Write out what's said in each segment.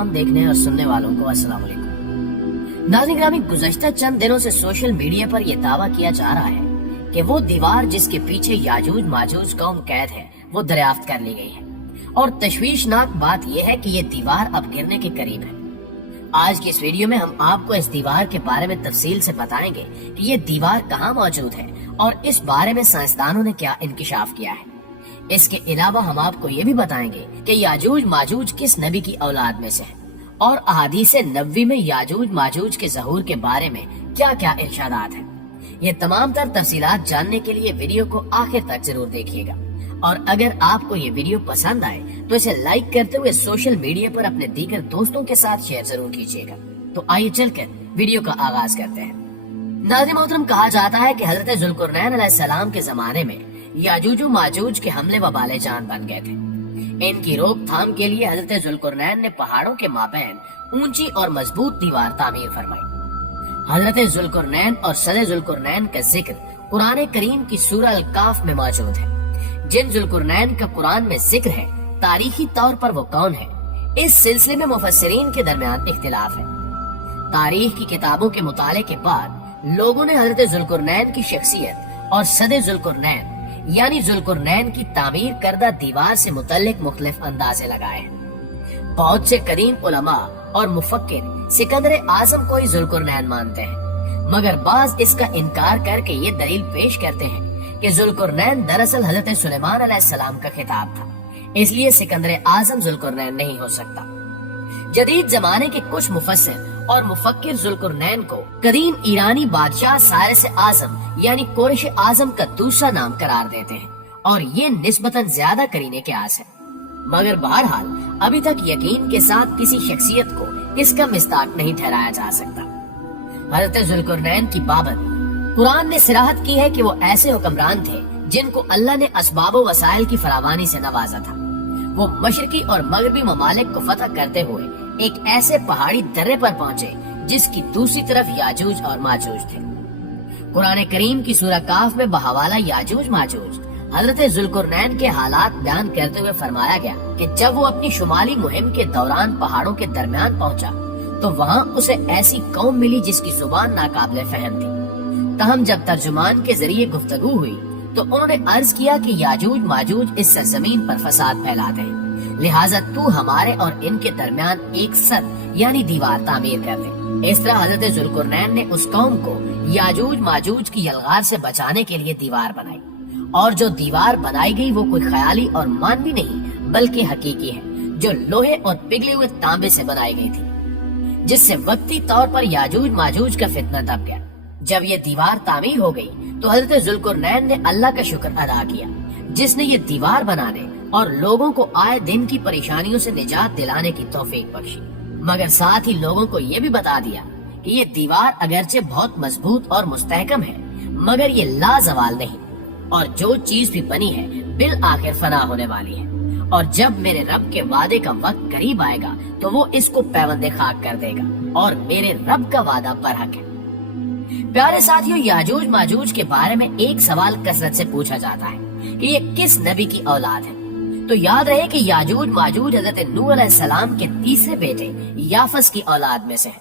तमाम देखने और सुनने वालों को अस्सलाम वालेकुम। नाज़रीन ग्रामी, गुज़श्ता चंद दिनों से सोशल मीडिया पर यह दावा किया जा रहा है कि वो दीवार जिसके पीछे याजूज माजूज कौम कैद है वो दरियाफ्त कर ली गई है। और तशवीशनाक बात यह है कि ये दीवार अब गिरने के करीब है। आज की इस वीडियो में हम आपको इस दीवार के बारे में तफसील से बताएंगे कि ये दीवार कहाँ मौजूद है और इस बारे में साइंसदानों ने क्या इंकिशाफ किया है। इसके अलावा हम आपको ये भी बताएंगे कि याजूज माजूज किस नबी की औलाद में से है और अहादीस नबवी में याजूज माजूज के ज़हूर के बारे में क्या क्या इरशादात है। ये तमाम तर तफसीलात जानने के लिए वीडियो को आखिर तक जरूर देखिएगा। और अगर आपको ये वीडियो पसंद आए तो इसे लाइक करते हुए सोशल मीडिया पर अपने दीगर दोस्तों के साथ शेयर जरूर कीजिएगा। तो आइए चलकर वीडियो का आगाज करते हैं। नाज़रीन मोहतरम, कहा जाता है कि हजरत ज़ुल्कुरनैन अलैहिस्सलाम के जमाने में याजूज माजूज के हमले वबाले जान बन गए थे। इनकी रोकथाम के लिए हजरत ज़ुल्कुरनैन ने पहाड़ों के माबैन ऊंची और मजबूत दीवार तामीर फरमाई। हजरत ज़ुल्कुरनैन और सदे ज़ुल्कुरनैन का जिक्र कुरान करीम की सूरह अल-काफ में मौजूद है। जिन ज़ुल्कुरनैन का कुरान में जिक्र है, तारीखी तौर पर वो कौन है, इस सिलसिले में मुफस्सिरीन के दरमियान इख्तिलाफ है। तारीख की किताबों के मुताले के बाद लोगों ने हजरत ज़ुल्कुरनैन की शख्सियत और सदे ज़ुल्कुरनैन यानी ज़ुल्कुरनैन की तामीर करदा दीवार से मुतल्लिक मुख्तलिफ अंदाजे लगाए। बहुत से कदीम उलमा और मुफक्किर सिकंदर आजम को ही ज़ुल्कुरनैन मानते हैं, मगर बाज इसका इनकार करके ये दलील पेश करते हैं कि ज़ुल्कुरनैन दरअसल हजरत सुलेमान अलैहिस्सलाम का खिताब था, इसलिए सिकंदर आजम ज़ुल्कुरनैन नहीं हो सकता। जदीद जमाने के कुछ मुफस्सिर और मुफक्किर ज़ुल्कुरनैन को कदीम ईरानी बादशाह सारिस आजम यानी कोरिश आजम का दूसरा नाम करार देते हैं और ये निस्बतन ज्यादा करीने के आस है। मगर बहरहाल अभी तक यकीन के साथ किसी शख्सियत को इसका मिस्ताक नहीं ठहराया जा सकता। हजरत ज़ुल्कुरनैन की बाबत कुरान ने सिराहत की है कि वो ऐसे हुक्मरान थे जिनको अल्लाह ने असबाब व वसाइल की फरावानी से नवाजा था। वो मशरकी और मगरबी ममालिक को फतह करते हुए एक ऐसे पहाड़ी दर्रे पर पहुँचे जिसकी दूसरी तरफ याजूज और माजूज थे। कुरान करीम की सूरह काफ में बहवाला याजूज माजूज हजरत ज़ुल्कुरनैन के हालात बयान करते हुए फरमाया गया कि जब वो अपनी शुमाली मुहिम के दौरान पहाड़ों के दरमियान पहुंचा तो वहाँ उसे ऐसी कौम मिली जिसकी जुबान नाकाबिले फहम थी। तहम जब तर्जुमान के जरिए गुफ्तगू हुई तो उन्होंने अर्ज किया कि याजूज माजूज इस सरजमीन पर फसाद फैलाते हैं, लिहाजा तू हमारे और इनके दरमियान एक सद यानी दीवार तामीर कर दे। इस तरह हजरत ज़ुल्कुरनैन ने उस कौम को याजूज माजूज की यलगार से बचाने के लिए दीवार बनाई, और जो दीवार बनाई गई वो कोई ख्याली और मानवी नहीं बल्कि हकीकी है, जो लोहे और पिघले हुए तांबे से बनाई गई थी, जिससे वक्ती तौर पर याजूज माजूज का फितना दब गया। जब ये दीवार तामीर हो गई तो हजरत ज़ुल्कुरनैन ने अल्लाह का शुक्र अदा किया जिसने ये दीवार बनाने और लोगों को आए दिन की परेशानियों से निजात दिलाने की तौफीक बख्शी। मगर साथ ही लोगों को ये भी बता दिया कि ये दीवार अगरचे बहुत मजबूत और मुस्तहकम है, मगर ये लाजवाल नहीं, और जो चीज भी बनी है बिल आखिर फना होने वाली है, और जब मेरे रब के वादे का वक्त करीब आएगा तो वो इसको पैवंदे खाक कर देगा, और मेरे रब का वादा बरहक है। प्यारे साथियों, याजूज माजूज के बारे में एक सवाल कसरत से पूछा जाता है कि ये किस नबी की औलाद है। तो याद रहे कि याजूज माजूज हजरत नूह अलैहिस्सलाम के तीसरे बेटे याफस की औलाद में से है।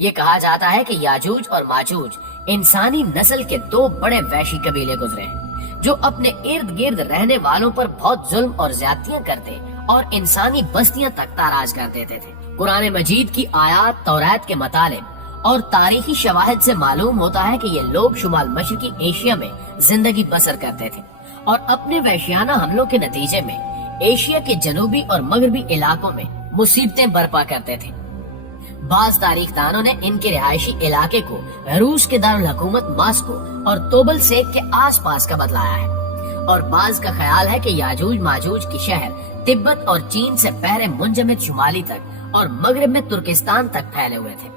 ये कहा जाता है कि याजूज और माजूज इंसानी नस्ल के दो बड़े वैशी कबीले गुजरे हैं जो अपने इर्द गिर्द रहने वालों पर बहुत जुल्म और ज्यादतियां करते और इंसानी बस्तियां तक ताराज कर देते थे। कुरान मजीद की आयात तौरात के मुतालिब और तारीखी शवाहिद से मालूम होता है कि ये लोग शुमाल मशरकी एशिया में जिंदगी बसर करते थे और अपने वहशियाना हमलों के नतीजे में एशिया के जनूबी और मगरबी इलाकों में मुसीबतें बर्पा करते थे। बाज तारीखदानों ने इनके रिहायशी इलाके को रूस के दारुल हुकूमत मास्को और तोबल सेक के आसपास का बतलाया है, और बाज का ख्याल है कि याजूज माजूज की शहर तिब्बत और चीन से बहरे मुंजमिद शुमाली तक और मगरब में तुर्किस्तान तक फैले हुए थे।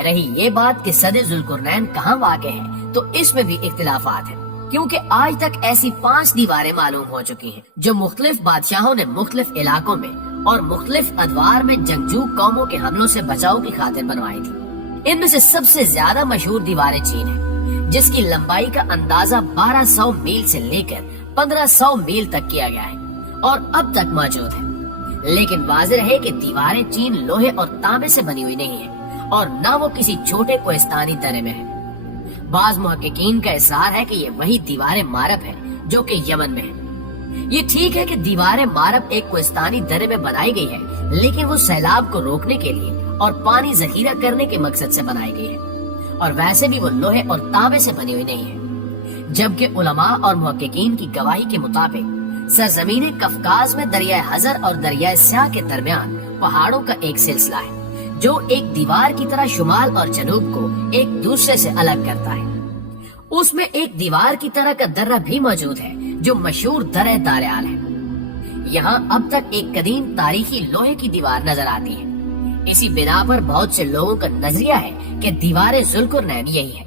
रही ये बात कि सदे ज़ुल्कुरनैन कहाँ वाक़े है, तो इसमें भी इख्तिलाफात हैं, क्योंकि आज तक ऐसी 5 दीवारें मालूम हो चुकी हैं जो मुख्तलिफ बादशाहों ने मुख्तलिफ इलाकों में और मुख्तलिफ अदवार में जंगजू कौमों के हमलों से बचाव की खातिर बनवाई थी। इनमें से सबसे ज्यादा मशहूर दीवारें चीन है, जिसकी लंबाई का अंदाजा 1200 मील से लेकर 1500 मील तक किया गया है और अब तक मौजूद है। लेकिन वाज़ेह है कि दीवारें चीन लोहे और तांबे से बनी हुई नहीं है और न वो किसी छोटे कोहिस्तानी दर्रे में है। बाज मुहक्किकीन का इसरार है कि ये वही दीवारें मारब है जो कि यमन में है। ये ठीक है कि दीवारें मारब एक कोहिस्तानी दर्रे में बनाई गई है, लेकिन वो सैलाब को रोकने के लिए और पानी जखीरा करने के मकसद से बनाई गई है, और वैसे भी वो लोहे और तांबे से बनी हुई नहीं है। जबकि उलमा और मुहक्किकीन की गवाही के मुताबिक सरजमीन कफकाज में दरिया हजर और दरिया स्याह के दरमियान पहाड़ों का एक सिलसिला है जो एक दीवार की तरह शुमाल और जनूब को एक दूसरे से अलग करता है। उसमें एक दीवार की तरह का दर्रा भी मौजूद है जो मशहूर दर्रे दारियाल है। यहाँ अब तक एक कदीम तारीखी लोहे की दीवार नजर आती है। इसी बिना पर बहुत से लोगों का नजरिया है कि दीवार जुल्कुरनैन यही है।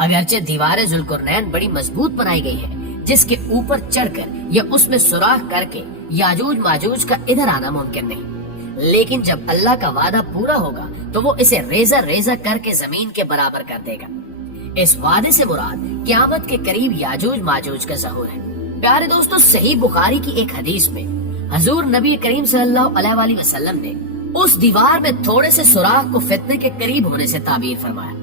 अगरचे दीवार जुल्कुरनैन बड़ी मजबूत बनाई गई है, जिसके ऊपर चढ़कर या उसमें सुराख करके याजूज माजूज का इधर आना मुमकिन नहीं, लेकिन जब अल्लाह का वादा पूरा होगा तो वो इसे रेजा रेजा करके जमीन के बराबर कर देगा। इस वादे से मुराद क़यामत के करीब याजूज माजूज का ज़हूर है। प्यारे दोस्तों, सही बुखारी की एक हदीस में हजूर नबी करीम सल्लल्लाहु अलैहि वसल्लम ने उस दीवार में थोड़े से सुराख को फितने के करीब होने से ताबीर फरमाया।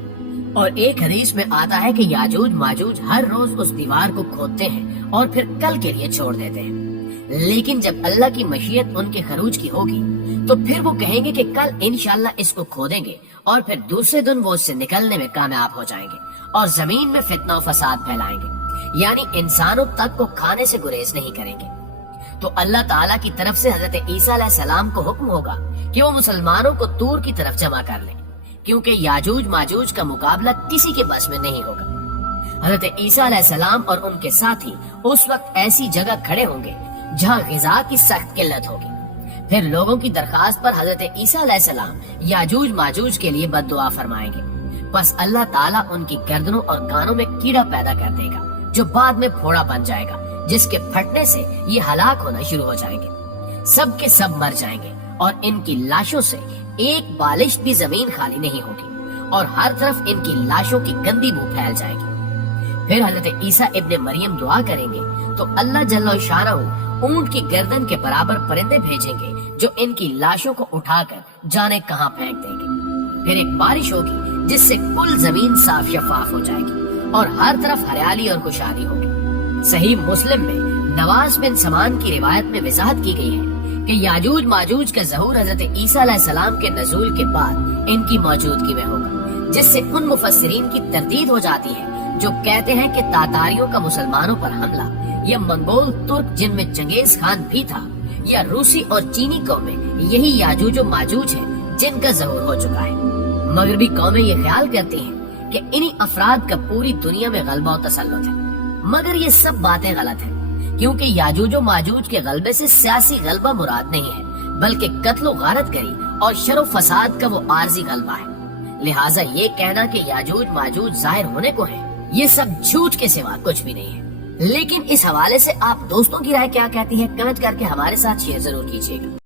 और एक हदीस में आता है कि याजूज माजूज हर रोज उस दीवार को खोदते हैं और फिर कल के लिए छोड़ देते हैं, लेकिन जब अल्लाह की मशीयत उनके खरूज की होगी तो फिर वो कहेंगे कि कल इंशाल्लाह इसको खोदेंगे और फिर दूसरे दिन वो इससे निकलने में कामयाब हो जाएंगे और जमीन में फितना और फसाद फैलाएंगे, यानी इंसानों तक को खाने से गुरेज नहीं करेंगे। तो अल्लाह ताला की तरफ से हजरत ईसा अलैहिस्सलाम को हुक्म होगा कि वो मुसलमानों को तूर की तरफ जमा कर लें, क्योंकि याजूज माजूज का मुकाबला किसी के बस में नहीं होगा। हजरत ईसा अलैहिस्सलाम और उनके साथी उस वक्त ऐसी जगह खड़े होंगे जहाँ ग़िज़ा की सख्त किल्लत होगी। फिर लोगों की दरखास्त पर हजरत ईसा अलैहिस्सलाम याजूज माजूज के लिए बद्दुआ फरमाएंगे। बस अल्लाह ताला उनकी गर्दनों और कानों में कीड़ा पैदा कर देगा जो बाद में फोड़ा बन जाएगा, जिसके फटने से ये हलाक होना शुरू हो जाएंगे। सब के सब मर जाएंगे और इनकी लाशों से एक बालिश भी जमीन खाली नहीं होगी और हर तरफ इनकी लाशों की गंदी बू फैल जाएगी। फिर हजरत ईसा इब्ने मरियम दुआ करेंगे तो अल्लाह जल्ल शानहू ऊंट की गर्दन के बराबर परिंदे भेजेंगे जो इनकी लाशों को उठाकर जाने कहां फेंक देंगे। फिर एक बारिश होगी जिससे कुल जमीन साफ शफाफ हो जाएगी और हर तरफ हरियाली और खुशहाली होगी। सही मुस्लिम में नवाज बिन समान की रिवायत में वजाहत की गई है कि याजूज माजूज का ज़हूर हजरत ईसा अलैहिस्सलाम के नज़ूल के बाद इनकी मौजूदगी में होगा, जिससे उन मुफस्सिरीन की तरदीद हो जाती है जो कहते हैं कि तातारियों का मुसलमानों पर हमला या मंगोल तुर्क जिनमें चंगेज खान भी था या रूसी और चीनी कौमें यही याजूज और माजूज है जिनका ज़हूर हो चुका है। मगरबी कौमें ये ख्याल करती हैं कि इन्हीं अफराद का पूरी दुनिया में गलबा और तसल्लुत है, मगर ये सब बातें गलत हैं, क्योंकि याजूज और माजूज के गलबे से सियासी गलबा मुराद नहीं है, बल्कि कत्लो गारतगरी और शर फसाद का वो आर्जी गलबा है। लिहाजा ये कहना कि याजूज माजूज जाहिर होने को है, ये सब झूठ के सिवा कुछ भी नहीं है। लेकिन इस हवाले से आप दोस्तों की राय क्या कहती है, कमेंट करके हमारे साथ शेयर जरूर कीजिएगा।